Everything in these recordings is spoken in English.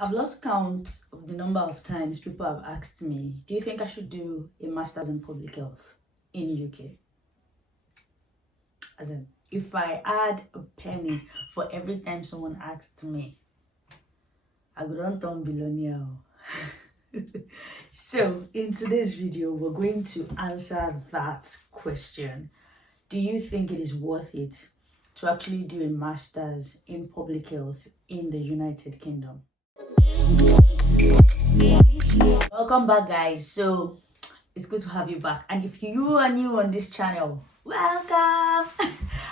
I've lost count of the number of times people have asked me, do you think I should do a master's in public health in UK? As in, if I add a penny for every time someone asked me, I go not turn billionaire. So in today's video, we're going to answer that question. Do you think it is worth it to actually do a master's in public health in the United Kingdom? Welcome back, guys. So it's good to have you back, and if you are new on this channel, welcome.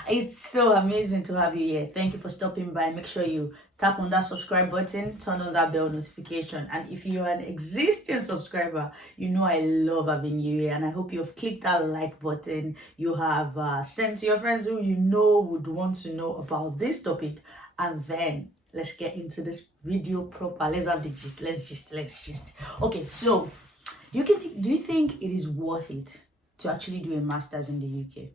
It's so amazing to have you here. Thank you for stopping by. Make sure you tap on that subscribe button, turn on that bell notification, and if you're an existing subscriber, you know I love having you here, and I hope you've clicked that like button. You have sent to your friends who you know would want to know about this topic, and then let's get into this video proper. Let's have the gist. Let's gist. Okay, so do you think it is worth it to actually do a master's in the UK?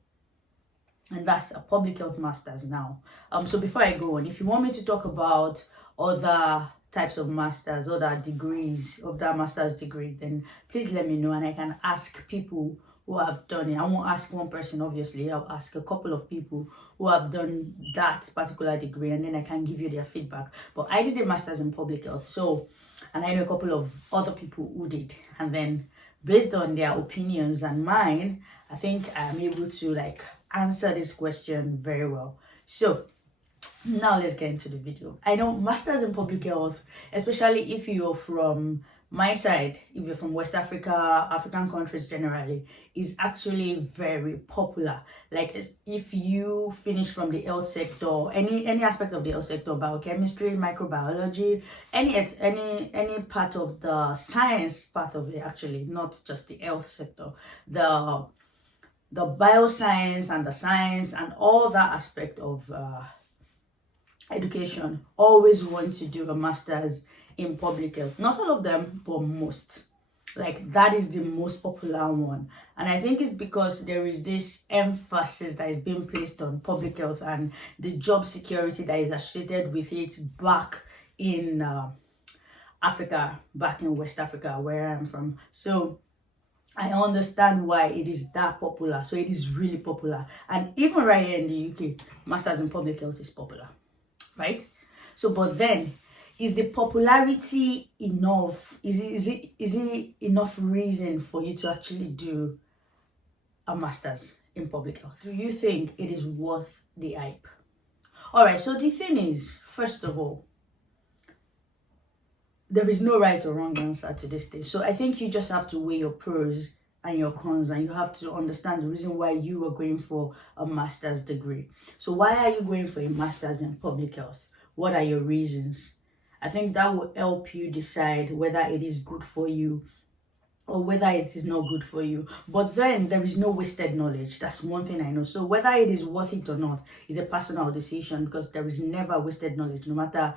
And that's a public health master's now. So before I go on, if you want me to talk about other types of masters, other degrees of that master's degree, then please let me know, and I can ask people who have done it. I won't ask one person, obviously. I'll ask a couple of people who have done that particular degree, and then I can give you their feedback. But I did a master's in public health, so, and I know a couple of other people who did, and then based on their opinions and mine, I think I'm able to answer this question very well. So now let's get into the video. I know masters in public health, especially if you're from my side, if you're from West Africa, African countries generally, is actually very popular. Like if you finish from the health sector, any aspect of the health sector, biochemistry, microbiology, any part of the science part of it, actually, not just the health sector, the bioscience and the science and all that aspect of education always want to do a master's in public health. Not all of them, but most. Like that is the most popular one, and I think it's because there is this emphasis that is being placed on public health and the job security that is associated with it back in Africa, back in West Africa, where I'm from. So I understand why it is that popular. So it is really popular, and even right here in the UK, masters in public health is popular, right? So, but then, is the popularity enough? Is it enough reason for you to actually do a master's in public health? Do you think it is worth the hype? All right, so the thing is, first of all, there is no right or wrong answer to this thing. So I think you just have to weigh your pros and your cons, and you have to understand the reason why you are going for a master's degree. So why are you going for a master's in public health? What are your reasons? I think that will help you decide whether it is good for you or whether it is not good for you. But then there is no wasted knowledge. That's one thing I know. So whether it is worth it or not is a personal decision, because there is never wasted knowledge, no matter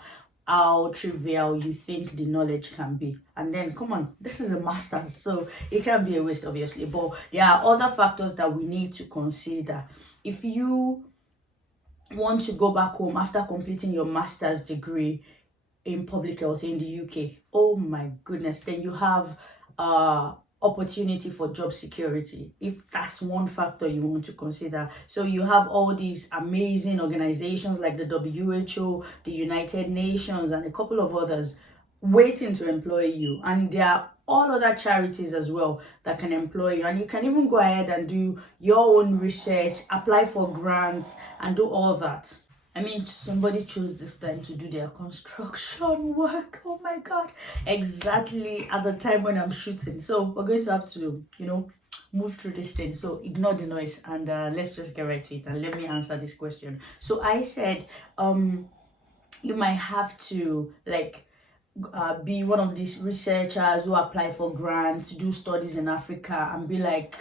how trivial you think the knowledge can be. And then, come on, this is a master's, so it can be a waste, obviously. But there are other factors that we need to consider. If you want to go back home after completing your master's degree in public health in the UK, oh my goodness, then you have opportunity for job security, if that's one factor you want to consider. So you have all these amazing organizations like the WHO, the United Nations, and a couple of others waiting to employ you, and there are all other charities as well that can employ you, and you can even go ahead and do your own research, apply for grants, and do all that. I mean, somebody chose this time to do their construction work. Oh my God. Exactly at the time when I'm shooting. So we're going to have to, move through this thing. So ignore the noise, and let's just get right to it, and let me answer this question. So I said, you might have to be one of these researchers who apply for grants, do studies in Africa, and be like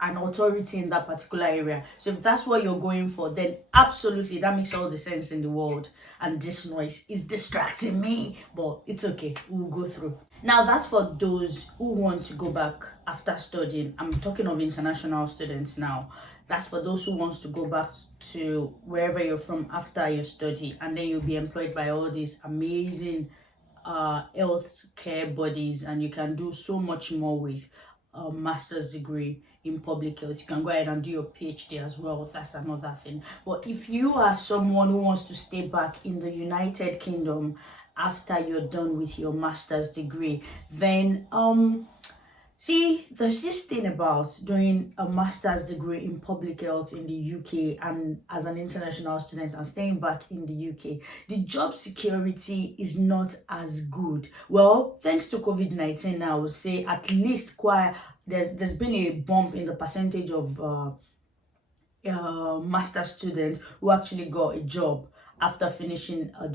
an authority in that particular area. So if that's what you're going for, then absolutely that makes all the sense in the world, and this noise is distracting me, but it's okay, we'll go through. Now that's for those who want to go back after studying. I'm talking of international students now. That's for those who wants to go back to wherever you're from after your study, and then you'll be employed by all these amazing health care bodies, and you can do so much more with a master's degree in public health. You can go ahead and do your PhD as well. That's another thing. But if you are someone who wants to stay back in the United Kingdom after you're done with your master's degree, then see, there's this thing about doing a master's degree in public health in the UK and as an international student and staying back in the UK. The job security is not as good. Well, thanks to COVID-19, I would say at least there's been a bump in the percentage of master's students who actually got a job after finishing a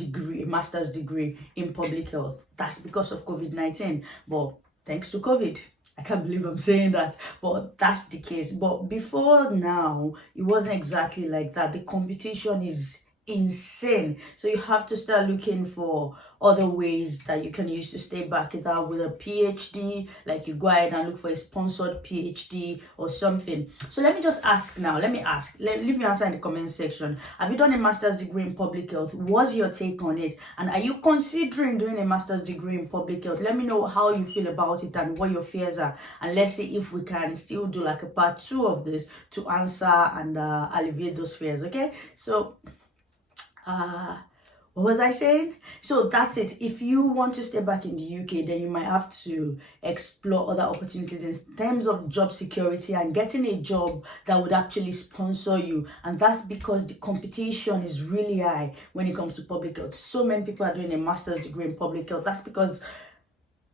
master's degree in public health. That's because of COVID-19. But thanks to COVID. I can't believe I'm saying that, but that's the case. But before now, it wasn't exactly like that. The competition is insane. So you have to start looking for other ways that you can use to stay back, either with a PhD, like you go ahead and look for a sponsored PhD or something. So let me just ask now, leave me answer in the comment section. Have you done a master's degree in public health? What's your take on it? And are you considering doing a master's degree in public health? Let me know how you feel about it and what your fears are. And let's see if we can still do like a part 2 of this to answer and alleviate those fears, okay? So what was I saying? So that's it. If you want to stay back in the UK, then you might have to explore other opportunities in terms of job security and getting a job that would actually sponsor you. And that's because the competition is really high when it comes to public health. So many people are doing a master's degree in public health. That's because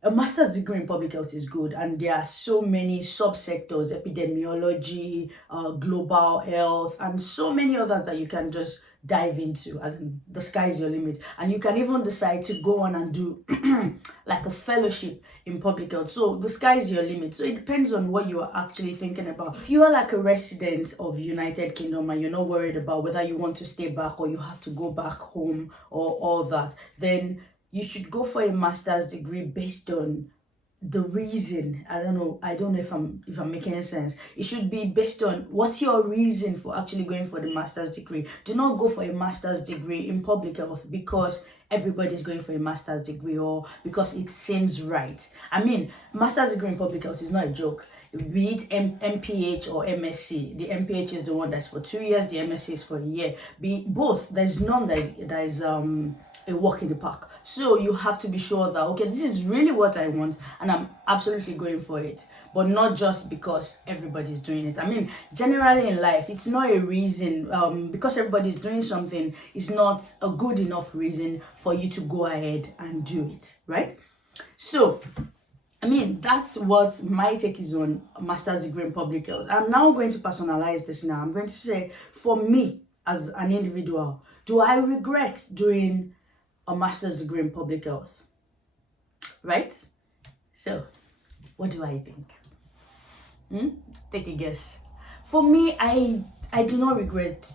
a master's degree in public health is good, and there are so many subsectors: epidemiology, global health, and so many others that you can just dive into, as in the sky's your limit. And you can even decide to go on and do like a fellowship in public health. So the sky's your limit. So it depends on what you are actually thinking about. If you are like a resident of United Kingdom and you're not worried about whether you want to stay back or you have to go back home or all that, then you should go for a master's degree based on the reason. I don't know if I'm making sense. It should be based on what's your reason for actually going for the master's degree. Do not go for a master's degree in public health because everybody's going for a master's degree or because it seems right. I mean, master's degree in public health is not a joke. Be it MPH or MSc. The MPH is the one that's for 2 years, the MSc is for a year. Be both. There's none that is a walk in the park. So you have to be sure that, okay, this is really what I want and I'm absolutely going for it, but not just because everybody's doing it. I mean, generally in life, it's not a reason, because everybody's doing something, it's not a good enough reason for you to go ahead and do it, right? So I mean, that's what my take is on a master's degree in public health. I'm now going to personalize this now. I'm going to say, for me as an individual, do I regret doing a master's degree in public health? Right? So, what do I think? Take a guess. For me, I do not regret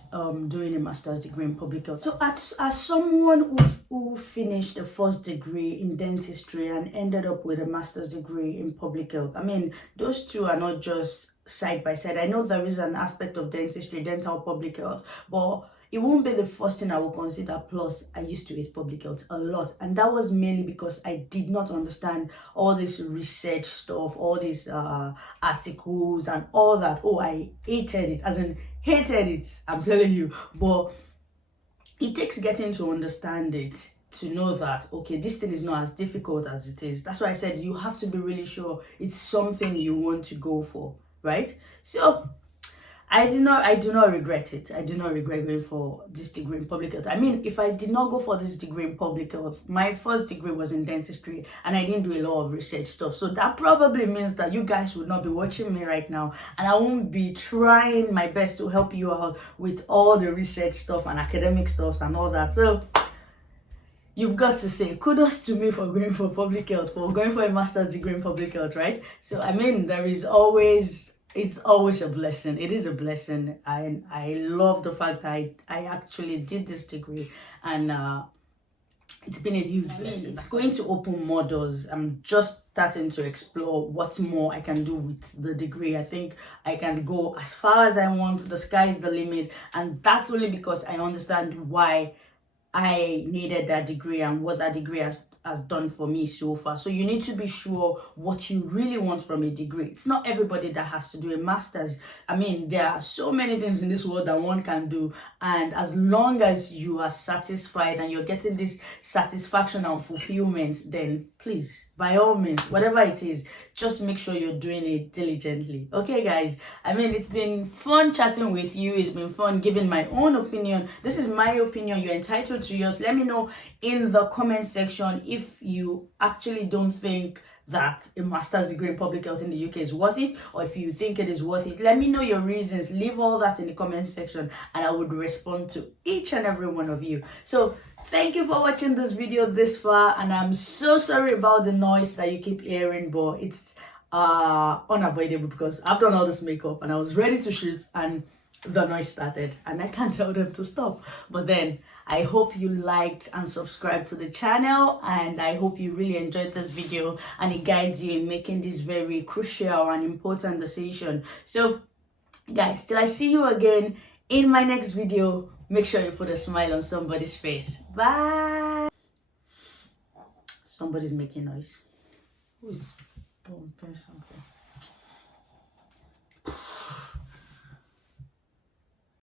doing a master's degree in public health. So as someone who finished a first degree in dentistry and ended up with a master's degree in public health, I mean, those two are not just side by side. I know there is an aspect of dentistry, dental public health, but it won't be the first thing I will consider. Plus, I used to hate public health a lot. And that was mainly because I did not understand all this research stuff, all these articles and all that. Oh, I hated it, as in hated it, I'm telling you. But it takes getting to understand it to know that, okay, this thing is not as difficult as it is. That's why I said you have to be really sure it's something you want to go for, right? So I do not regret it. I do not regret going for this degree in public health. I mean, if I did not go for this degree in public health, my first degree was in dentistry and I didn't do a lot of research stuff. So that probably means that you guys would not be watching me right now and I won't be trying my best to help you out with all the research stuff and academic stuff and all that. So you've got to say kudos to me for going for public health, for going for a master's degree in public health, right? So I mean, it's always a blessing. It is a blessing. I love the fact that I actually did this degree and it's been a huge blessing. It's going to open more doors. I'm just starting to explore what's more I can do with the degree. I think I can go as far as I want. The sky is the limit. And that's only because I understand why I needed that degree and what that degree has has done for me so far. So you need to be sure what you really want from a degree. It's not everybody that has to do a master's. I mean, there are so many things in this world that one can do, and as long as you are satisfied and you're getting this satisfaction and fulfillment, then please, by all means, whatever it is, just make sure you're doing it diligently. Okay, guys, I mean, it's been fun chatting with you. It's been fun giving my own opinion. This is my opinion. You're entitled to yours. Let me know in the comment section if you actually don't think that a master's degree in public health in the UK is worth it, or if you think it is worth it. Let me know your reasons. Leave all that in the comment section and I would respond to each and every one of you. So thank you for watching this video this far, and I'm so sorry about the noise that you keep hearing, but it's unavoidable because I've done all this makeup and I was ready to shoot and the noise started and I can't tell them to stop. But then I hope you liked and subscribed to the channel, and I hope you really enjoyed this video and it guides you in making this very crucial and important decision. So guys, till I see you again in my next video, make sure you put a smile on somebody's face. Bye. Somebody's making noise. Who is bumping something?